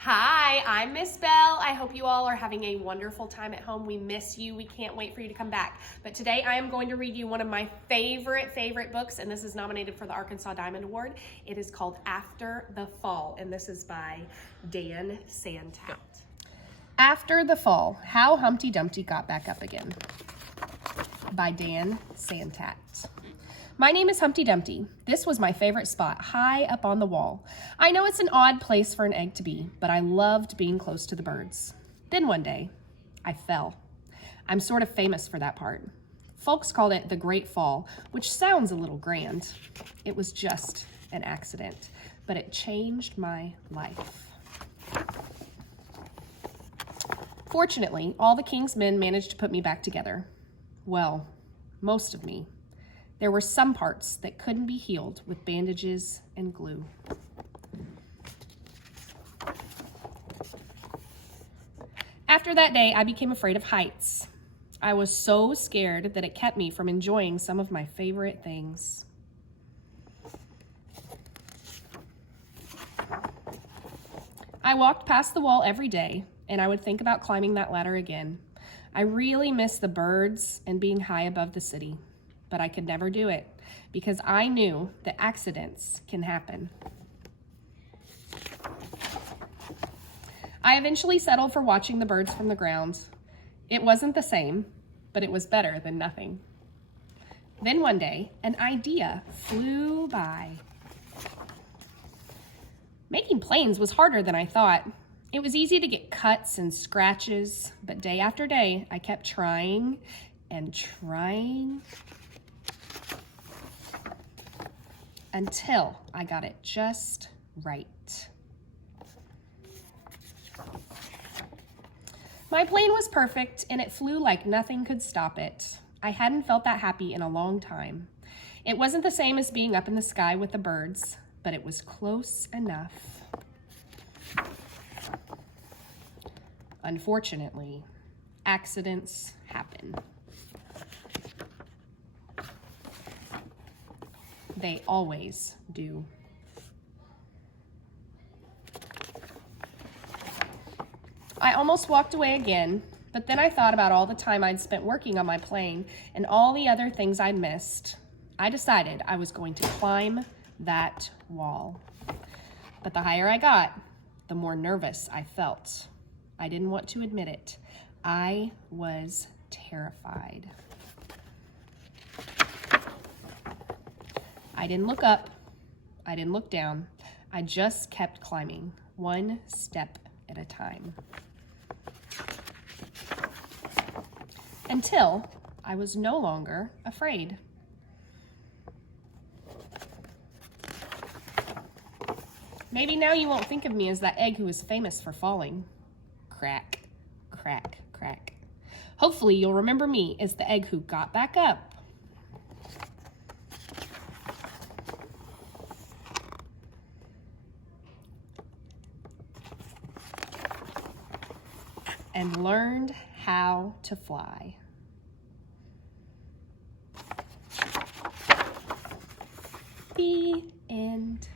Hi, I'm Miss Bell. I hope you all are having a wonderful time at home. We miss you. We can't wait for you to come back. But today I am going to read you one of my favorite books, and this is nominated for the Arkansas Diamond Award. It is called After the Fall, and this is by Dan Santat. After the Fall, How Humpty Dumpty Got Back Up Again by Dan Santat. My name is Humpty Dumpty. This was my favorite spot, high up on the wall. I know it's an odd place for an egg to be, but I loved being close to the birds. Then one day, I fell. I'm sort of famous for that part. Folks called it the Great Fall, which sounds a little grand. It was just an accident, but it changed my life. Fortunately, all the king's men managed to put me back together. Well, most of me. There were some parts that couldn't be healed with bandages and glue. After that day, I became afraid of heights. I was so scared that it kept me from enjoying some of my favorite things. I walked past the wall every day, and I would think about climbing that ladder again. I really missed the birds and being high above the city. But I could never do it because I knew that accidents can happen. I eventually settled for watching the birds from the ground. It wasn't the same, but it was better than nothing. Then one day, an idea flew by. Making planes was harder than I thought. It was easy to get cuts and scratches, but day after day, I kept trying and trying until I got it just right. My plane was perfect and it flew like nothing could stop it. I hadn't felt that happy in a long time. It wasn't the same as being up in the sky with the birds, but it was close enough. Unfortunately, accidents happen. They always do. I almost walked away again, but then I thought about all the time I'd spent working on my plane and all the other things I'd missed. I decided I was going to climb that wall. But the higher I got, the more nervous I felt. I didn't want to admit it. I was terrified. I didn't look up, I didn't look down, I just kept climbing, one step at a time. Until I was no longer afraid. Maybe now you won't think of me as that egg who was famous for falling. Crack, crack, crack. Hopefully you'll remember me as the egg who got back up. And learned how to fly. The end.